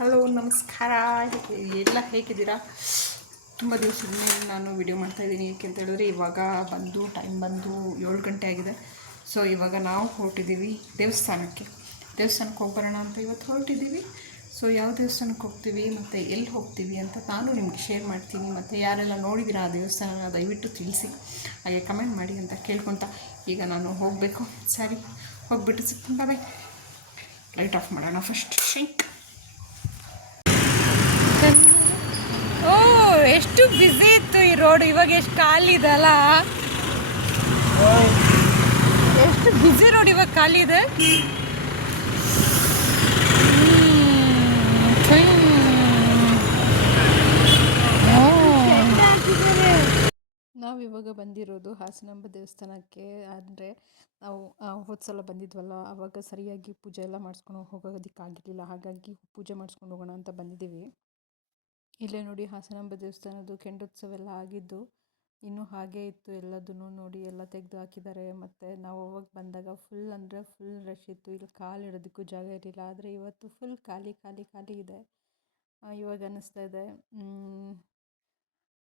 Hello, ನಮಸ್ಕಾರ. ಎಲ್ಲ ಹೇಗಿದ್ದೀರಾ? ತುಂಬ ದಿವಸದ ಮೇಲೆ ನಾನು ವಿಡಿಯೋ ಮಾಡ್ತಾಯಿದ್ದೀನಿ ಏಕೆ ಅಂತ ಹೇಳಿದ್ರೆ, ಇವಾಗ ಬಂದು ಟೈಮ್ ಬಂದು ಏಳು ಗಂಟೆ ಆಗಿದೆ. ಸೊ ಇವಾಗ ನಾವು ಹೊರಟಿದ್ದೀವಿ ದೇವಸ್ಥಾನಕ್ಕೆ. ದೇವಸ್ಥಾನಕ್ಕೆ ಹೋಗ್ಬರೋಣ ಅಂತ ಇವತ್ತು ಹೊರಟಿದ್ದೀವಿ. ಸೊ ಯಾವ ದೇವಸ್ಥಾನಕ್ಕೆ ಹೋಗ್ತೀವಿ, ಮತ್ತು ಎಲ್ಲಿ ಹೋಗ್ತೀವಿ ಅಂತ ನಾನು ನಿಮಗೆ ಶೇರ್ ಮಾಡ್ತೀನಿ. ಮತ್ತು ಯಾರೆಲ್ಲ ನೋಡಿದ್ದೀರಾ ಆ ದೇವಸ್ಥಾನ, ದಯವಿಟ್ಟು ತಿಳಿಸಿ. ಹಾಗೆ ಕಮೆಂಟ್ ಮಾಡಿ ಅಂತ ಕೇಳ್ಕೊತ ಈಗ ನಾನು ಹೋಗಬೇಕು. ಸರಿ, ಹೋಗ್ಬಿಟ್ಟು ಸಿಗ್ತೀನಿ ಬಾಯ್ ಲೈಟ್ ಆಫ್ ಮಾಡೋಣ ಫಸ್ಟ್ ಶೇಕ್ ಎಷ್ಟು ಬ್ಯುಸಿ ಇತ್ತು ಈ ರೋಡ್ ಇವಾಗ ಎಷ್ಟು ಖಾಲಿ ಇದೆ ಅಲ್ಲ? ಎಷ್ಟು ಬ್ಯುಸಿ ರೋಡ್ ಇವಾಗ ಖಾಲಿ ಇದೆ? ನಾವು ಇವಾಗ ಬಂದಿರೋದು ಹಾಸನಾಂಬ ದೇವಸ್ಥಾನಕ್ಕೆ. ಅಂದರೆ ನಾವು ಹೋದ ಸಲ ಬಂದಿದ್ವಲ್ಲ ಆವಾಗ ಸರಿಯಾಗಿ ಪೂಜೆ ಎಲ್ಲ ಮಾಡಿಸ್ಕೊಂಡು ಹೋಗೋದಕ್ಕಾಗಿರಲಿಲ್ಲ. ಹಾಗಾಗಿ ಪೂಜೆ ಮಾಡಿಸ್ಕೊಂಡು ಹೋಗೋಣ ಅಂತ ಬಂದಿದ್ದೀವಿ. ಇಲ್ಲೇ ನೋಡಿ ಹಾಸನಾಂಬ ದೇವಸ್ಥಾನದ್ದು ಕೆಂಡೋತ್ಸವ ಎಲ್ಲ ಆಗಿದ್ದು, ಇನ್ನೂ ಹಾಗೇ ಇತ್ತು ಎಲ್ಲದನ್ನು ನೋಡಿ ಎಲ್ಲ ತೆಗೆದು ಹಾಕಿದ್ದಾರೆ. ಮತ್ತು ನಾವು ಅವಾಗ ಬಂದಾಗ ಫುಲ್ ಅಂದರೆ ಫುಲ್ ರಶ್ ಇತ್ತು. ಇಲ್ಲಿ ಕಾಲು ಇಡೋದಕ್ಕೂ ಜಾಗ ಇರಲಿಲ್ಲ. ಆದರೆ ಇವತ್ತು ಫುಲ್ ಖಾಲಿ ಖಾಲಿ ಖಾಲಿ ಇದೆ. ಇವಾಗ ಅನ್ನಿಸ್ತಾ ಇದೆ.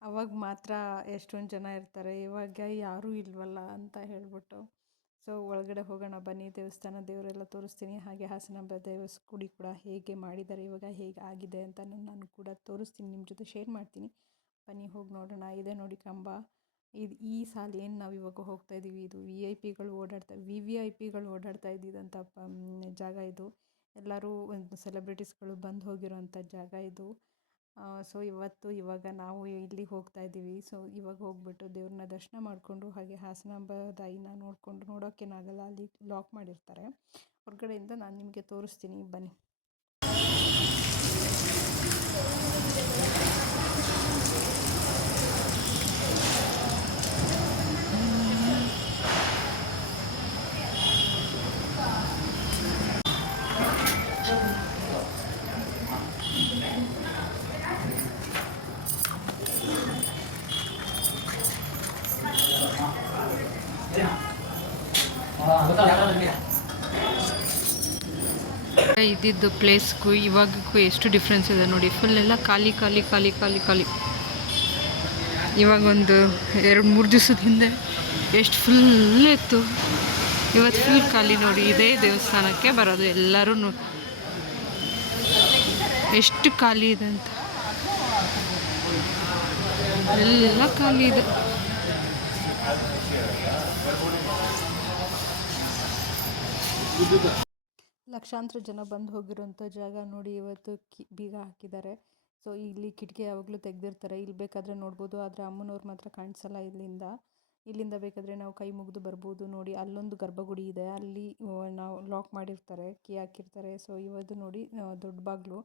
ಅವಾಗ ಮಾತ್ರ ಎಷ್ಟೊಂದು ಜನ ಇರ್ತಾರೆ. ಇವಾಗ ಯಾರೂ ಇಲ್ವಲ್ಲ ಅಂತ ಹೇಳ್ಬಿಟ್ಟು. ಸೊ ಒಳಗಡೆ ಹೋಗೋಣ, ಬನ್ನಿ, ದೇವಸ್ಥಾನ ದೇವರೆಲ್ಲ ತೋರಿಸ್ತೀನಿ. ಹಾಗೆ ಹಾಸನಾಂಬ ದೇವಸ್ ಗುಡಿ ಕೂಡ ಹೇಗೆ ಮಾಡಿದ್ದಾರೆ, ಇವಾಗ ಹೇಗೆ ಆಗಿದೆ ಅಂತ ನಾನು ಕೂಡ ತೋರಿಸ್ತೀನಿ ನಿಮ್ಮ ಜೊತೆ ಶೇರ್ ಮಾಡ್ತೀನಿ. ಬನ್ನಿ, ಹೋಗಿ ನೋಡೋಣ. ಇದೆ ನೋಡಿ ಕಂಬ. ಇದು ಈ ಸಾಲ ಏನು ನಾವು ಇವಾಗ ಹೋಗ್ತಾ ಇದ್ದೀವಿ ಇದು ವಿ ಐ ಪಿಗಳು ಓಡಾಡ್ತಾ ವಿ ವಿ ಐ ಪಿಗಳು ಓಡಾಡ್ತಾ ಇದ್ದಿದ್ದಂಥ ಜಾಗ ಇದು. ಎಲ್ಲರೂ ಒಂದು ಸೆಲೆಬ್ರಿಟೀಸ್ಗಳು ಬಂದು ಹೋಗಿರೋಂಥ ಜಾಗ ಇದು. ಸೊ ಇವತ್ತು ಇವಾಗ ನಾವು ಇಲ್ಲಿ ಹೋಗ್ತಾ ಇದ್ದೀವಿ. ಸೊ ಇವಾಗ ಹೋಗ್ಬಿಟ್ಟು ದೇವ್ರನ್ನ ದರ್ಶನ ಮಾಡಿಕೊಂಡು ಹಾಗೆ ಹಾಸನಾಂಬ ತಾಯಿನ ನೋಡಿಕೊಂಡು ನೋಡೋಕ್ಕೇನಾಗಲ್ಲ ಅಲ್ಲಿ ಲಾಕ್ ಮಾಡಿರ್ತಾರೆ. ಹೊರಗಡೆಯಿಂದ ನಾನು ನಿಮಗೆ ತೋರಿಸ್ತೀನಿ, ಬನ್ನಿ. ಇದ್ದಿದ್ದು ಪ್ಲೇಸ್ಗೂ ಇವಾಗಕ್ಕೂ ಎಷ್ಟು ಡಿಫ್ರೆನ್ಸ್ ಇದೆ ನೋಡಿ. ಫುಲ್ ಎಲ್ಲ ಖಾಲಿ ಖಾಲಿ ಖಾಲಿ ಖಾಲಿ ಖಾಲಿ. ಇವಾಗ ಒಂದು ಎರಡು, ಮೂರು ದಿವಸದ ಹಿಂದೆ ಎಷ್ಟು ಫುಲ್ ಇತ್ತು. ಇವತ್ತು ಫುಲ್ ಖಾಲಿ ನೋಡಿ. ಇದೇ ದೇವಸ್ಥಾನಕ್ಕೆ ಬರೋದು ಎಲ್ಲರೂ ಎಷ್ಟು ಖಾಲಿ ಇದೆ ಅಂತ. ಎಲ್ಲ ಖಾಲಿ ಇದೆ. ಲಕ್ಷಾಂತರ ಜನ ಬಂದು ಹೋಗಿರುವಂಥ ಜಾಗ ನೋಡಿ ಇವತ್ತು ಕಿ, ಬೀಗ ಹಾಕಿದ್ದಾರೆ. ಸೊ ಇಲ್ಲಿ ಕಿಟಕಿ ಯಾವಾಗಲೂ ತೆಗೆದಿರ್ತಾರೆ. ಇಲ್ಲಿ ಬೇಕಾದರೆ ನೋಡ್ಬೋದು. ಆದರೆ ಅಮ್ಮನವ್ರು ಮಾತ್ರ ಕಾಣಿಸಲ್ಲ ಇಲ್ಲಿಂದ. ಇಲ್ಲಿಂದ ಬೇಕಾದರೆ ನಾವು ಕೈ ಮುಗಿದು ಬರ್ಬೋದು ನೋಡಿ. ಅಲ್ಲೊಂದು ಗರ್ಭಗುಡಿ ಇದೆ. ಅಲ್ಲಿ ನಾವು ಲಾಕ್ ಮಾಡಿರ್ತಾರೆ. ಕೀ ಹಾಕಿರ್ತಾರೆ. ಸೊ ಇವತ್ತು ನೋಡಿ ದೊಡ್ಡ ಬಾಗಿಲು.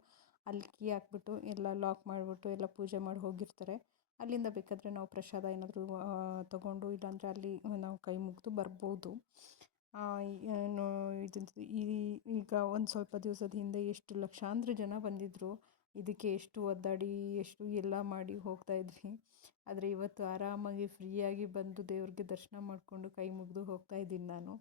ಅಲ್ಲಿ ಕೀ ಹಾಕ್ಬಿಟ್ಟು ಎಲ್ಲ ಲಾಕ್ ಮಾಡಿಬಿಟ್ಟು ಎಲ್ಲ ಪೂಜೆ ಮಾಡಿ ಹೋಗಿರ್ತಾರೆ. ಅಲ್ಲಿಂದ ಬೇಕಾದರೆ ನಾವು ಪ್ರಸಾದ ಏನಾದರೂ ತಗೊಂಡು ಇಲ್ಲಾಂದರೆ ಅಲ್ಲಿ ನಾವು ಕೈ ಮುಗಿದು ಬರ್ಬೋದು. ಇದು ಈ, ಈಗ ಒಂದು ಸ್ವಲ್ಪ ದಿವಸದ ಹಿಂದೆ ಎಷ್ಟು ಲಕ್ಷಾಂತರ ಜನ ಬಂದಿದ್ದರು ಇದಕ್ಕೆ ಎಷ್ಟು ಒದ್ದಾಡಿ, ಎಷ್ಟು ಎಲ್ಲ ಮಾಡಿ ಹೋಗ್ತಾ ಇದ್ವಿ. ಆದರೆ ಇವತ್ತು ಆರಾಮಾಗಿ ಫ್ರೀಯಾಗಿ ಬಂದು ದೇವ್ರಿಗೆ ದರ್ಶನ ಮಾಡಿಕೊಂಡು ಕೈ ಮುಗಿದು ಹೋಗ್ತಾ ಇದ್ದೀನಿ ನಾನು.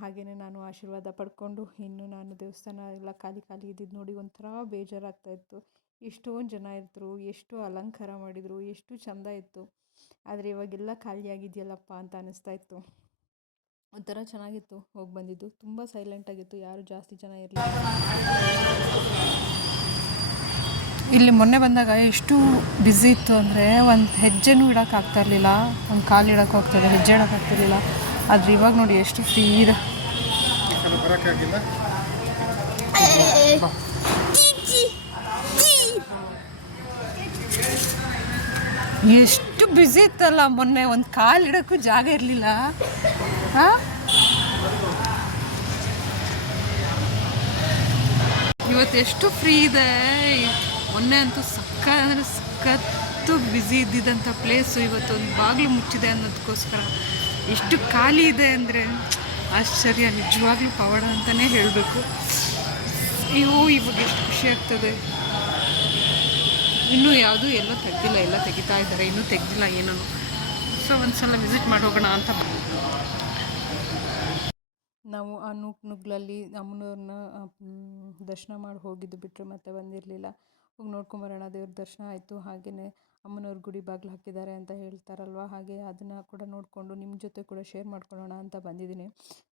ಹಾಗೆಯೇ ನಾನು ಆಶೀರ್ವಾದ ಪಡ್ಕೊಂಡು ಇನ್ನು ನಾನು ದೇವಸ್ಥಾನ ಎಲ್ಲ ಖಾಲಿ ಖಾಲಿ ಇದ್ದಿದ್ದು ನೋಡಿ ಒಂಥರ ಬೇಜಾರಾಗ್ತಾ ಇತ್ತು. ಎಷ್ಟೊಂದು ಜನ ಇದ್ದರು ಎಷ್ಟು ಅಲಂಕಾರ ಮಾಡಿದರು, ಎಷ್ಟು ಚೆಂದ ಇತ್ತು. ಆದರೆ ಇವಾಗೆಲ್ಲ ಖಾಲಿಯಾಗಿದೆಯಲ್ಲಪ್ಪ ಅಂತ ಅನ್ನಿಸ್ತಾ ಇತ್ತು. ಒಂಥರ ಚೆನ್ನಾಗಿತ್ತು ಹೋಗಿ ಬಂದಿದ್ದು. ತುಂಬ ಸೈಲೆಂಟಾಗಿತ್ತು ಯಾರು ಜಾಸ್ತಿ ಜನ ಇರಲಿಲ್ಲ. ಇಲ್ಲಿ ಮೊನ್ನೆ ಬಂದಾಗ ಎಷ್ಟು ಬ್ಯುಸಿ ಇತ್ತು ಅಂದರೆ ಒಂದು ಹೆಜ್ಜೆನೂ ಇಡೋಕ್ಕಾಗ್ತಾ ಇರಲಿಲ್ಲ. ಒಂದು ಕಾಲು ಇಡೋಕೆ ಹೋಗ್ತಿಲ್ಲ ಹೆಜ್ಜೆ ಇಡೋಕ್ಕಾಗ್ತಿರ್ಲಿಲ್ಲ ಆದರೆ ಇವಾಗ ನೋಡಿ ಎಷ್ಟು ಫ್ರೀ ಇದೆ. ಎಷ್ಟು ಬ್ಯುಸಿ ಇತ್ತಲ್ಲ ಮೊನ್ನೆ. ಒಂದು ಕಾಲು ಇಡೋಕ್ಕೂ ಜಾಗ ಇರಲಿಲ್ಲ. ಹಾಂ ಇವತ್ತು ಎಷ್ಟು ಫ್ರೀ ಇದೆ? ಮೊನ್ನೆ ಅಂತೂ ಸಕ್ಕ ಅಂದರೆ ಸಖತ್ತು ಬ್ಯುಸಿ ಇದ್ದಿದ್ದಂಥ ಪ್ಲೇಸು ಇವತ್ತು ಒಂದು ಬಾಗಿಲು ಮುಚ್ಚಿದೆ ಅನ್ನೋದಕ್ಕೋಸ್ಕರ ಎಷ್ಟು ಖಾಲಿ ಇದೆ ಅಂದರೆ ಆಶ್ಚರ್ಯ, ನಿಜವಾಗ್ಲೂ ಪವಾಡ ಅಂತಲೇ ಹೇಳಬೇಕು. ಅಯ್ಯೋ, ಇವಾಗ ಎಷ್ಟು ಖುಷಿ ಆಗ್ತದೆ. ಇನ್ನೂ ಯಾವುದೂ ಎಲ್ಲೋ ತೆಗ್ದಿಲ್ಲ, ಎಲ್ಲ ತೆಗಿತಾ ಇದ್ದಾರೆ, ಇನ್ನೂ ತೆಗ್ದಿಲ್ಲ ಏನೂ. ಸೊ ಒಂದು ಸಲ ವಿಸಿಟ್ ಮಾಡೋಗೋಣ ಅಂತ ನಾವು ಆ ನೂಕು ನುಗ್ಲಲ್ಲಿ ಅಮ್ಮನವ್ರನ್ನ ದರ್ಶನ ಮಾಡಿ ಹೋಗಿದ್ದು ಬಿಟ್ಟರೆ ಮತ್ತೆ ಬಂದಿರಲಿಲ್ಲ. ಹೋಗಿ ನೋಡ್ಕೊಂಬರೋಣ, ದೇವ್ರ ದರ್ಶನ ಆಯಿತು ಹಾಗೆಯೇ ಅಮ್ಮನವ್ರ ಗುಡಿ ಬಾಗಿಲು ಹಾಕಿದ್ದಾರೆ ಅಂತ ಹೇಳ್ತಾರಲ್ವ? ಹಾಗೆ ಅದನ್ನು ಕೂಡ ನೋಡಿಕೊಂಡು ನಿಮ್ಮ ಜೊತೆ ಕೂಡ ಶೇರ್ ಮಾಡ್ಕೊಳ್ಳೋಣ ಅಂತ ಬಂದಿದ್ದೀನಿ.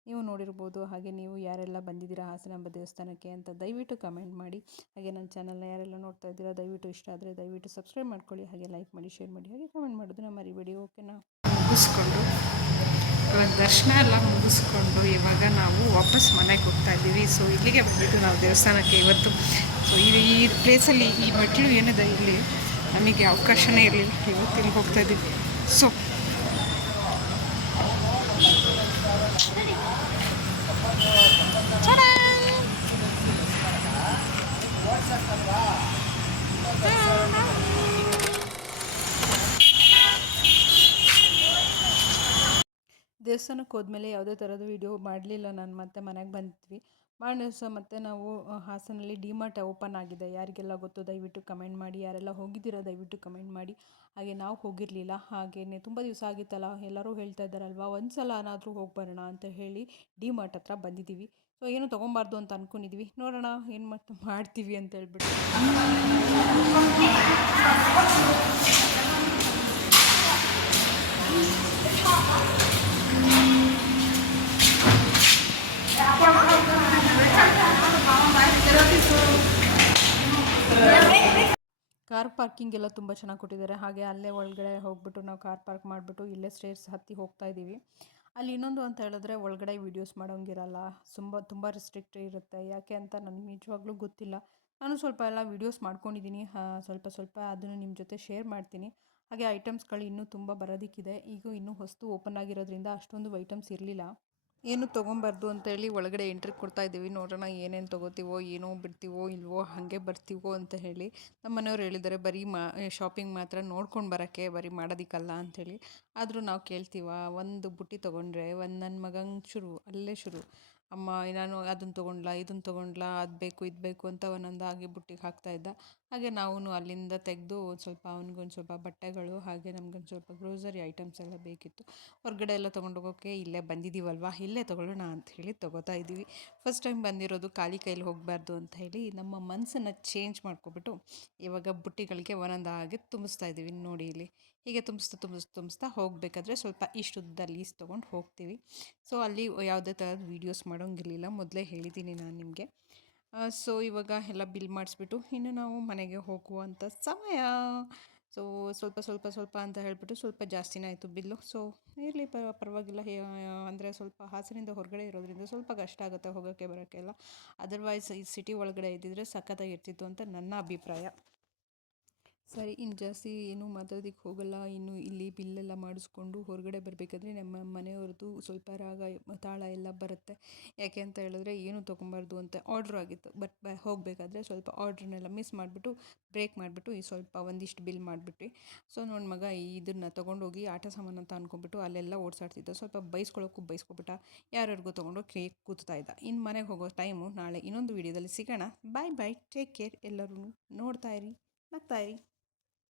ನೀವು ನೋಡಿರ್ಬೋದು, ಹಾಗೆ ನೀವು ಯಾರೆಲ್ಲ ಬಂದಿದ್ದೀರಾ ಹಾಸನಾಂಬ ದೇವಸ್ಥಾನಕ್ಕೆ ಅಂತ ದಯವಿಟ್ಟು ಕಮೆಂಟ್ ಮಾಡಿ. ಹಾಗೆ ನನ್ನ ಚಾನಲ್ನ ಯಾರೆಲ್ಲ ನೋಡ್ತಾ ಇದ್ದೀರಾ, ದಯವಿಟ್ಟು ಇಷ್ಟ ಆದರೆ ದಯವಿಟ್ಟು ಸಬ್ಸ್ಕ್ರೈಬ್ ಮಾಡ್ಕೊಳ್ಳಿ, ಹಾಗೆ ಲೈಕ್ ಮಾಡಿ, ಶೇರ್ ಮಾಡಿ, ಹಾಗೆ ಕಮೆಂಟ್ ಮಾಡೋದನ್ನ ಮರಿಬೇಡಿ ಓಕೆನಾ? ಮುಗಿಸ್ಕೊಂಡು ಇವಾಗ ದರ್ಶನ ಎಲ್ಲ ಮುಗಿಸ್ಕೊಂಡು ಇವಾಗ ನಾವು ವಾಪಸ್ ಮನೆಗೆ ಹೋಗ್ತಾ ಇದ್ದೀವಿ. ಸೊ ಇಲ್ಲಿಗೆ ಬಂದಿದ್ದು ನಾವು ದೇವಸ್ಥಾನಕ್ಕೆ ಇವತ್ತು. ಸೊ ಈ ಈ ಪ್ಲೇಸಲ್ಲಿ ಈ ಮೆಟ್ಟಿಲು ಏನಿದೆ ಇಲ್ಲಿ, ನಮಗೆ ಅವಕಾಶನೇ ಇರಲಿಲ್ಲ. ಇವತ್ತು ಇಲ್ಲಿ ಹೋಗ್ತಾ ಇದ್ದೀವಿ. ಸೊ ದೇವಸ್ಥಾನಕ್ಕೆ ಹೋದ್ಮೇಲೆ ಯಾವುದೇ ಥರದ ವೀಡಿಯೋ ಮಾಡಲಿಲ್ಲ ನಾನು ಮತ್ತೆ ಮನೆಗೆ ಬಂದ್ವಿ. ಮಾರನೇ ದಿವಸ ಮತ್ತೆ ನಾವು ಹಾಸನಲ್ಲಿ ಡಿಮಾರ್ಟ್ ಓಪನ್ ಆಗಿದೆ. ಯಾರಿಗೆಲ್ಲ ಗೊತ್ತು ದಯವಿಟ್ಟು ಕಮೆಂಟ್ ಮಾಡಿ, ಯಾರೆಲ್ಲ ಹೋಗಿದ್ದೀರಾ ದಯವಿಟ್ಟು ಕಮೆಂಟ್ ಮಾಡಿ. ಹಾಗೆ ನಾವು ಹೋಗಿರಲಿಲ್ಲ. ಹಾಗೆಯೇ ತುಂಬ ದಿವಸ ಆಗಿತ್ತಲ್ಲ, ಎಲ್ಲರೂ ಹೇಳ್ತಾ ಇದ್ದಾರಲ್ವ ಒಂದು ಸಲ ಏನಾದರೂ ಹೋಗಿ ಬರೋಣ ಅಂತ ಹೇಳಿ ಡಿಮಾರ್ಟ್ ಹತ್ರ ಬಂದಿದ್ದೀವಿ. ಸೊ ಏನು ತೊಗೊಬಾರ್ದು ಅಂತ ಅಂದ್ಕೊಂಡಿದ್ವಿ ನೋಡೋಣ ಏನು ಮತ್ತೆ ಮಾಡ್ತೀವಿ ಅಂತ ಹೇಳ್ಬಿಟ್ಟು. ಕಾರ್ ಪಾರ್ಕಿಂಗ್ ಎಲ್ಲ ತುಂಬ ಚೆನ್ನಾಗಿ ಕೊಟ್ಟಿದ್ದಾರೆ. ಹಾಗೆ ಅಲ್ಲೇ ಒಳಗಡೆ ಹೋಗ್ಬಿಟ್ಟು ನಾವು ಕಾರ್ ಪಾರ್ಕ್ ಮಾಡಿಬಿಟ್ಟು ಇಲ್ಲೇ ಸ್ಟೇರ್ಸ್ ಹತ್ತಿ ಹೋಗ್ತಾ ಇದ್ದೀವಿ. ಅಲ್ಲಿ ಇನ್ನೊಂದು ಅಂತ ಹೇಳಿದ್ರೆ ಒಳಗಡೆ ವೀಡಿಯೋಸ್ ಮಾಡೋಂಗಿರಲ್ಲ. ತುಂಬ ತುಂಬ ರಿಸ್ಟ್ರಿಕ್ಟ್ ಇರುತ್ತೆ. ಯಾಕೆ ಅಂತ ನನಗೆ ನಿಜವಾಗ್ಲೂ ಗೊತ್ತಿಲ್ಲ. ನಾನು ಸ್ವಲ್ಪ ಎಲ್ಲ ವೀಡಿಯೋಸ್ ಮಾಡ್ಕೊಂಡಿದ್ದೀನಿ ಸ್ವಲ್ಪ ಸ್ವಲ್ಪ ಅದನ್ನು ನಿಮ್ಮ ಜೊತೆ ಶೇರ್ ಮಾಡ್ತೀನಿ. ಹಾಗೆ ಐಟಮ್ಸ್ಗಳು ಇನ್ನೂ ತುಂಬ ಬರೋದಕ್ಕಿದೆ. ಈಗ ಇನ್ನೂ ಹೊಸ್ತು ಓಪನ್ ಆಗಿರೋದ್ರಿಂದ ಅಷ್ಟೊಂದು ಐಟಮ್ಸ್ ಇರಲಿಲ್ಲ. ಏನು ತೊಗೊಂಬಾರ್ದು ಅಂತೇಳಿ ಒಳಗಡೆ ಎಂಟ್ರಿ ಕೊಡ್ತಾ ಇದ್ದೀವಿ. ನೋಡೋಣ ಏನೇನು ತೊಗೋತೀವೋ, ಏನೋ ಬಿಡ್ತೀವೋ, ಇಲ್ವೋ, ಹಾಗೆ ಬರ್ತೀವೋ ಅಂತ ಹೇಳಿ. ನಮ್ಮ ಮನೆಯವ್ರು ಹೇಳಿದ್ದಾರೆ, ಬರೀ ಮಾ, ಶಾಪಿಂಗ್ ಮಾತ್ರ ನೋಡ್ಕೊಂಡು ಬರೋಕ್ಕೆ ಬರೀ ಮಾಡೋದಕ್ಕಲ್ಲ ಅಂಥೇಳಿ. ಆದರೂ ನಾವು ಕೇಳ್ತೀವ, ಒಂದು ಬುಟ್ಟಿ ತೊಗೊಂಡ್ರೆ, ಒಂದು ನನ್ನ ಮಗಂಗೆ ಶುರು, ಅಲ್ಲೇ ಶುರು. ಅಮ್ಮ, ನಾನು ಅದನ್ನು ತೊಗೊಂಡ್ಲಾ ಇದನ್ನು ತೊಗೊಂಡ್ಲಾ, ಅದು ಬೇಕು, ಇದು ಬೇಕು ಅಂತ ಒಂದೊಂದಾಗಿ ಬುಟ್ಟಿಗೆ ಹಾಕ್ತಾಯಿದ್ದ ಹಾಗೆ ನಾವು ಅಲ್ಲಿಂದ ತೆಗೆದು ಒಂದು ಸ್ವಲ್ಪ ಅವ್ನಿಗೊಂದು ಸ್ವಲ್ಪ ಬಟ್ಟೆಗಳು, ಹಾಗೆ ನಮ್ಗೊಂದು ಸ್ವಲ್ಪ ಗ್ರೋಸರಿ ಐಟಮ್ಸ್ ಎಲ್ಲ ಬೇಕಿತ್ತು. ಹೊರಗಡೆ ಎಲ್ಲ ತೊಗೊಂಡೋಗೋಕ್ಕೆ ಇಲ್ಲೇ ಬಂದಿದ್ದೀವಲ್ವಾ ಇಲ್ಲೇ ತೊಗೊಳ್ಳೋಣ ಅಂತ ಹೇಳಿ ತೊಗೋತಾ ಇದ್ದೀವಿ. ಫಸ್ಟ್ ಟೈಮ್ ಬಂದಿರೋದು ಖಾಲಿ ಕೈಲಿ ಹೋಗಬಾರ್ದು ಅಂತ ಹೇಳಿ ನಮ್ಮ ಮನಸ್ಸನ್ನು ಚೇಂಜ್ ಮಾಡ್ಕೊಬಿಟ್ಟು ಇವಾಗ ಬುಟ್ಟಿಗಳಿಗೆ ಒಂದೊಂದಾಗಿ ತುಂಬಿಸ್ತಾ ಇದ್ದೀವಿ ನೋಡಿ ಇಲ್ಲಿ. ಹೀಗೆ ತುಂಬಿಸ್ತಾ ತುಂಬಿಸ್ತಾ ತುಂಬಿಸ್ತಾ ಹೋಗಬೇಕಾದ್ರೆ ಸ್ವಲ್ಪ ಇಷ್ಟುದ್ದ ಲೀಸ್ ತೊಗೊಂಡು ಹೋಗ್ತೀವಿ. ಸೊ ಅಲ್ಲಿ ಯಾವುದೇ ಥರದ ವೀಡಿಯೋಸ್ ಮಾಡೋಂಗಿರಲಿಲ್ಲ. ಮೊದಲೇ ಹೇಳಿದ್ದೀನಿ ನಾನು ನಿಮಗೆ. ಸೊ ಇವಾಗ ಎಲ್ಲ ಬಿಲ್ ಮಾಡಿಸ್ಬಿಟ್ಟು ಇನ್ನು ನಾವು ಮನೆಗೆ ಹೋಗುವಂಥ ಸಮಯ. ಸೊ ಸ್ವಲ್ಪ ಸ್ವಲ್ಪ ಸ್ವಲ್ಪ ಅಂತ ಹೇಳಿಬಿಟ್ಟು ಸ್ವಲ್ಪ ಜಾಸ್ತಿನೇ ಆಯಿತು ಬಿಲ್ಲು ಸೊ ಇರಲಿ, ಪ, ಪರವಾಗಿಲ್ಲ. ಅಂದರೆ ಸ್ವಲ್ಪ ಹಾಸನಿಂದ ಹೊರಗಡೆ ಇರೋದ್ರಿಂದ ಸ್ವಲ್ಪ ಕಷ್ಟ ಆಗುತ್ತೆ ಹೋಗೋಕ್ಕೆ ಬರೋಕ್ಕೆಲ್ಲ ಅದರ್ವೈಸ್ ಈ ಸಿಟಿ ಒಳಗಡೆ ಇದ್ದಿದ್ರೆ ಸಖತ್ತಾಗಿರ್ತಿತ್ತು ಅಂತ ನನ್ನ ಅಭಿಪ್ರಾಯ. ಸರಿ, ಇನ್ನು ಜಾಸ್ತಿ ಏನು ಮಾತಾಡೋದಕ್ಕೆ ಹೋಗಲ್ಲ. ಇನ್ನು ಇಲ್ಲಿ ಬಿಲ್ಲೆಲ್ಲ ಮಾಡಿಸ್ಕೊಂಡು ಹೊರಗಡೆ ಬರಬೇಕಾದ್ರೆ ನಮ್ಮ ಮನೆಯವ್ರದ್ದು ಸ್ವಲ್ಪ ರಾಗ, ತಾಳ ಎಲ್ಲ ಬರುತ್ತೆ. ಯಾಕೆ ಅಂತ ಹೇಳಿದ್ರೆ, ಏನು ತೊಗೊಬಾರ್ದು ಅಂತ ಆರ್ಡ್ರ್ ಆಗಿತ್ತು. ಬಟ್ ಹೋಗಬೇಕಾದ್ರೆ ಸ್ವಲ್ಪ ಆರ್ಡ್ರನ್ನೆಲ್ಲ ಮಿಸ್ ಮಾಡಿಬಿಟ್ಟು ಬ್ರೇಕ್ ಮಾಡಿಬಿಟ್ಟು, ಈ ಸ್ವಲ್ಪ ಒಂದಿಷ್ಟು ಬಿಲ್ ಮಾಡಿಬಿಟ್ವಿ. ಸೊ ನನ್ನ ಮಗ ಇದನ್ನು ತೊಗೊಂಡೋಗಿ ಆಟ ಸಾಮಾನು ಅಂತ ಅಂದ್ಕೊಂಡ್ಬಿಟ್ಟು ಅಲ್ಲೆಲ್ಲ ಓಡಿಸಾಡ್ತಿದ್ದ. ಸ್ವಲ್ಪ ಬೈಸ್ಕೊಳ್ಳೋಕ್ಕೂ ಬೈಸ್ಕೊಬಿಟ್ಟ. ಯಾರ್ಯಾರಿಗೂ ತೊಗೊಂಡೋಗಿ ಕೇಕ್ ಕೂತ್ತಾ ಇದ್ದ. ಇನ್ನು ಮನೆಗೆ ಹೋಗೋ ಟೈಮು ನಾಳೆ ಇನ್ನೊಂದು ವೀಡಿಯೋದಲ್ಲಿ ಸಿಗೋಣ. ಬಾಯ್ ಬಾಯ್ ಟೇಕ್ ಕೇರ್ ಎಲ್ಲರೂ ನೋಡ್ತಾ ಇರಿ. ನಗ್ತಾ ಇರಿ.